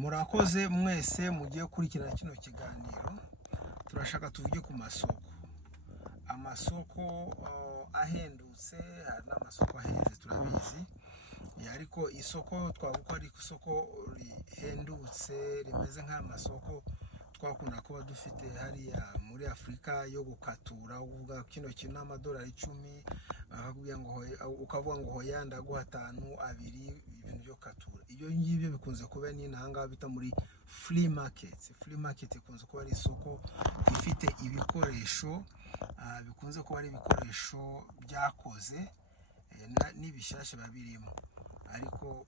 Murakoze mwese mugiye kurikirana kino kiganiro. Turashaka tuvuge ku masoko. Amasoko ahendutse, hari n'amasoko ahenze turabizi. Ariko isoko twavuga ari isoko rihendutse rimeze nk'amasoko twakunda kuba dufite hariya muri Afrika yo gukatura, uvuga kino kintu $10 bakakubwira ngo ukavuga ngo hoya ndaguha 5, 2 ibintu byo katura. Iyo ngibyo bikunze kuba ni nahanga bita muri flea market. Flea market ikunze kuba ari isoko ifite ibikoresho bikunze kuba ari ibikoresho byakoze n'ibishashe babirimo, ariko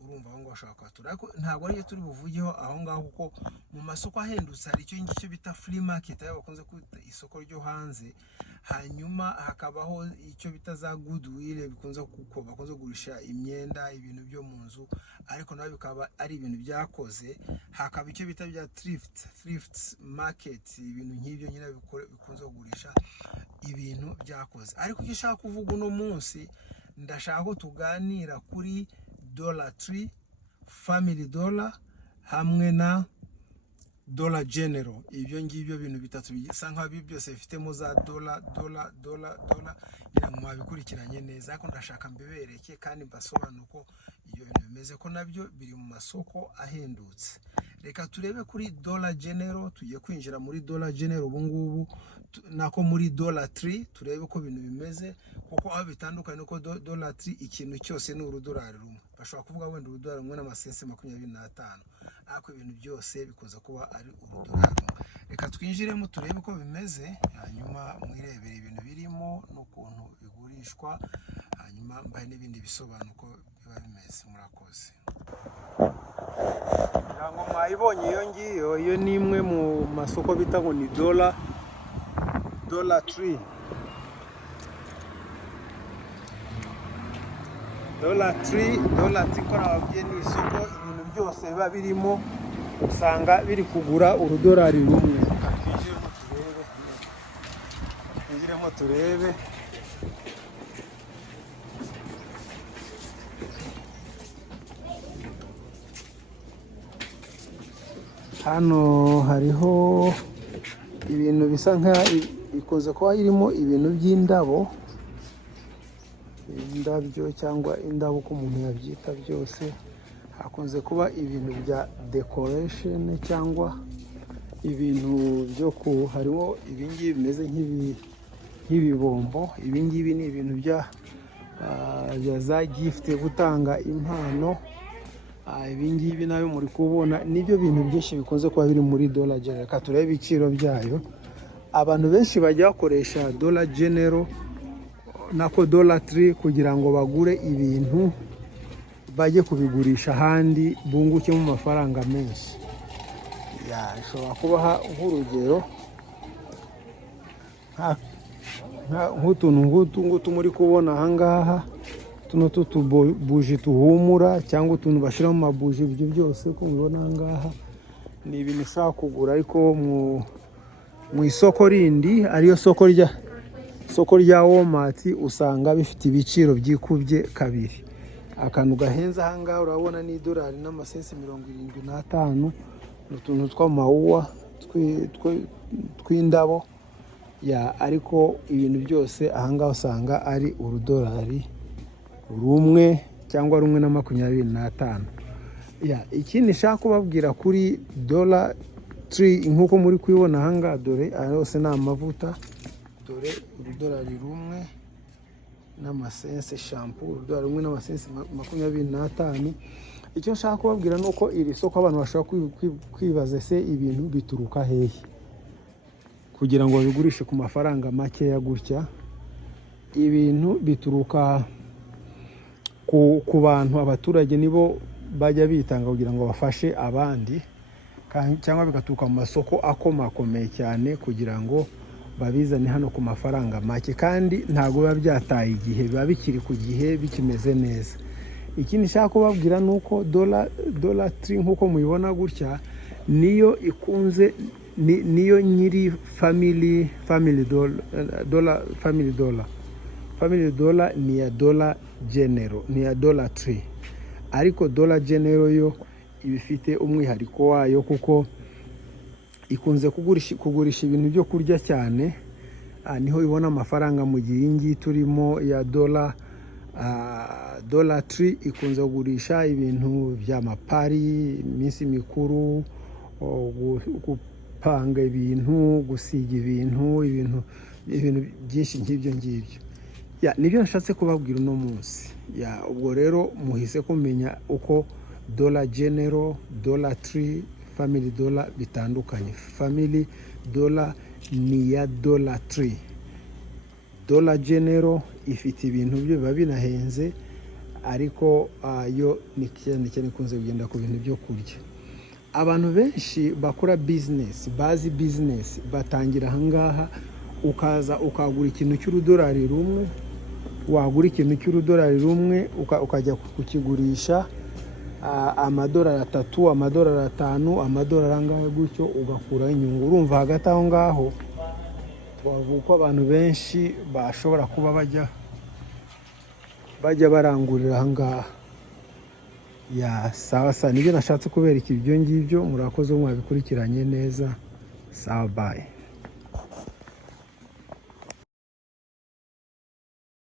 urumva aho ngo bashaka kwatura. Ariko ntabwo ariyo turi buvugeho aho ngaho, kuko mu masoko ahendutse hari icyo ngicyo bita flea market, ayo bakunze kwita isoko ryo hanze. Hanyuma hakabaho icyo bita za goodwill, bikunze kuko bakunze gurisha imyenda, ibintu byo mu nzu, ariko nayo bikaba ari ibintu byakoze. Hakaba icyo bita bya thrift market, ibintu nk'ibyo nyine bikunze kugurisha ibintu byakoze. Ariko icyo nshaka kuvuga uno munsi, ndashaka ko tuganira kuri Dollar Tree, Family Dollar hamwe na Dollar General. Ibyo ngibyo bintu bitatu bisa nkaho byose bifitemo za dollar ngira ngo mwabikurikiranye neza, ariko ndashaka mbibereke kandi mbasobanura uko ibyo bintu bimeze, ko nabyo biri mu masoko ahendutse. Reka turebe kuri Dollar General. Tugiye kwinjira muri Dollar General ubu ngubu, nako muri Dollar Tree turebe uko ibintu bimeze, kuko aho bitandukanye uko Dollar Tree ikintu cyose ni urudolari rumwe. Bashobora kuvuga wenda urudolari rumwe n'amasese 25, ariko ibintu byose bikoza kuba ari urudolari rumwe. Reka twinjiremo turebe uko bimeze, hanyuma mwirebere ibintu birimo n'ukuntu bigurishwa, hanyuma mbaye n'ibindi bisobanuro uko biba bimeze. Murakoze. Ngo mwayibonye iyo ngiyo, iyo ni imwe mu masoko bita ngo ni Dollar Tree. Dollar Tree ko nababwiye ni isoko ibintu byose biba birimo usanga biri kugura urudolari rumwe. Twinjiremo turebe. Hano hariho ibintu bisa nka bikoze kuba irimo ibintu by'indabyo cyangwa indabo ko umuntu yabyita byose. Hakunze kuba ibintu bya decoration cyangwa ibintu byo hariho ibingibi bimeze nk'ibibombo. Ibingibi ni ibintu bya za gift, gutanga impano. Ibingibi nayo muri kubona nibyo bintu byinshi bikunze kuba biri muri Dollar General. Reka turebe ibiciro byayo. Abantu benshi bajya bakoresha Dollar General nako Dollar Tree kugira ngo bagure ibintu bajye kubigurisha ahandi bunguke mu mafaranga menshi. Ishobora kubaha nk'urugero nk'utuntu muri kubona ahangaha, tuno tutubuji tuhumura cyangwa utuntu bashyira mu mabuji. Ibyo byose uko mubibona ahangaha ni ibintu ushaka kugura, ariko mu isoko rindi ariyo soko rya Walmart usanga bifite ibiciro byikubye kabiri. Akantu gahenze ahangaha urabona ni $1 n'amasese 75, n'utuntu tw'amawuwa tw'indabo. Ariko ibintu byose ahangaha usanga ari urudolari rumwe cyangwa rumwe na 25. Ikindi nshaka kubabwira kuri Dollar Tree nk'uko muri kubibona ahangaha, dore yose ni amavuta. Dore urudolari rumwe n'amasese shampoo, urudolari rumwe n'amasese 25. Icyo nshaka kubabwira ni uko iri soko abantu bashobora kwibaza se ibintu bituruka hehe kugira ngo babigurishe ku mafaranga makeya gutya. Ibintu bituruka ku bantu, abaturage nibo bajya bitanga kugira ngo bafashe abandi, cyangwa bigaturuka mu masoko akomakomeye cyane kugira ngo babizane hano ku mafaranga make, kandi ntabwo biba byataye igihe, biba bikiri ku gihe bikimeze neza. Ikindi nshaka kubabwira ni uko Dollar Tree nk'uko mubibona gutya niyo ikunze, niyo nyiri Family Dollar ni ya Dollar General, ni ya Dollar Tree. Ariko Dollar General yo ibifite umwihariko wayo, kuko ikunze kugurisha ibintu byo kurya cyane. Niho ibona amafaranga. Mu gihe iyi ngiyi turimo ya Dollar Tree ikunze kugurisha ibintu by'amapari, iminsi mikuru, gupanga ibintu, gusiga ibintu byinshi nk'ibyo ngibyo. Nibyo nashatse kubabwira uno munsi. Ubwo rero muhise kumenya uko Dollar General, Dollar Tree, Family Dollar bitandukanye. Family Dollar ni ya Dollar Tree. Dollar General ifite ibintu byo biba binahenze, ariko yo ni cyane ikunze kugenda ku bintu byo kurya. Abantu benshi bakora business, bazi business, batangira ahangaha, ukaza ukagura ikintu cy'urudolari rumwe, wagura ikintu cy'urudolari rumwe ukajya kukigurisha amadolari 3, amadolari 5, amadolari angahe gutyo, ugakura inyungu. Urumva hagati aho ngaho twavuga ko abantu benshi bashobora kuba bajya barangurira ahangaha. Sawa, nibyo nashatse kubereka ibyo ngibyo. Murakoze mwabikurikiranye neza. Sawa, bye.